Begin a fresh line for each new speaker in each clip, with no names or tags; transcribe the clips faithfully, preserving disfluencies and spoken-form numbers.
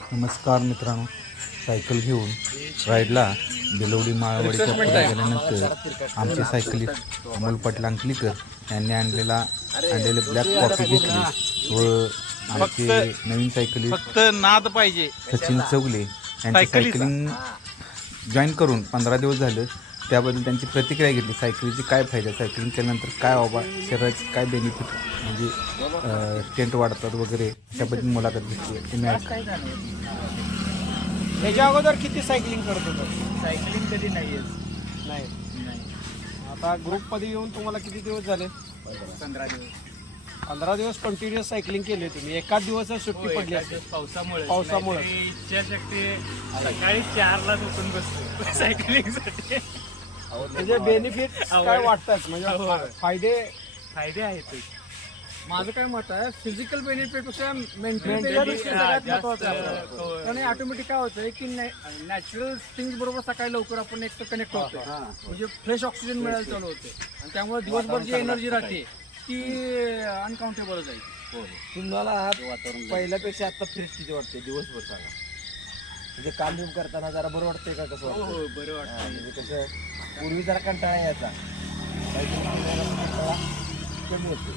नमस्कार मित्रांनो, सायकल घेऊन राईडला बेलवडी माळवाडीच्या पुढे गेल्यानंतर आमचे सायकलिस्ट अमोल पाटील अंकलीकर यांनी आणलेला आणलेले ब्लॅक कॉफी घेतली व आमचे नवीन सायकलिस्ट
फक्त नाद पाहिजे
सचिन चौगले यांची सायकलिंग जॉईन करून पंधरा दिवस झाले. त्याबद्दल त्यांची प्रतिक्रिया घेतली. सायकलीची काय फायदा, सायकलिंग केल्यानंतर काय बाबा शरीराचे काय बेनिफिट, म्हणजे स्टेंट वाढतात वगैरे, त्याबद्दल मुलाखत घेतली. तुम्ही ऐका.
ह्याच्या अगोदर किती सायकलिंग करत होतो?
सायकलिंग कधी नाही
नाही.
नाही
आता ग्रुपमध्ये येऊन तुम्हाला किती दिवस झाले?
पंधरा दिवस
पंधरा दिवस कंटिन्युअस सायकलिंग केली तुम्ही. एकाच दिवस सुट्टी पडली असेल
पावसामुळे
पावसामुळे.
इच्छाशक्ती सकाळी चारलाच उठून बसतो सायकलिंगसाठी.
म्हणजे बेनिफिट काय वाटतात, म्हणजे फायदे
फायदे आहेत.
माझं काय मत आहे, फिजिकल बेनिफिट पेक्षा मेंटल
Mentally,
बेनिफिट
हा,
सगळ्यात
जास्त,
महत्वाचं आहे.
हो.
कारण ऑटोमॅटिक काय होतंय की नॅचरल थिंग्स बरोबर सकाळी लवकर आपण एक तर कनेक्ट होतो, म्हणजे फ्रेश ऑक्सिजन मिळायला चालू होते आणि त्यामुळे दिवसभर जी एनर्जी राहते ती अनकाउंटेबलच आहे.
तुम्हाला पहिल्यापेक्षा आता फ्रेश किती वाटते दिवसभर सांगा? म्हणजे काम बिम करताना जरा बरं वाटतंय का? कसं
हो
वाटतं?
हो बरं
हा,
वाटतं.
म्हणजे कसं पूर्वी जरा कंटाळा यायचा, कंटाळा कमी होतो.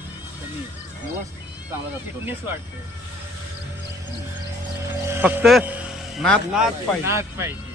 फिटनेस वाटतं.
फक्त नाद नाद पाहिजे.
नाद पाहिजे.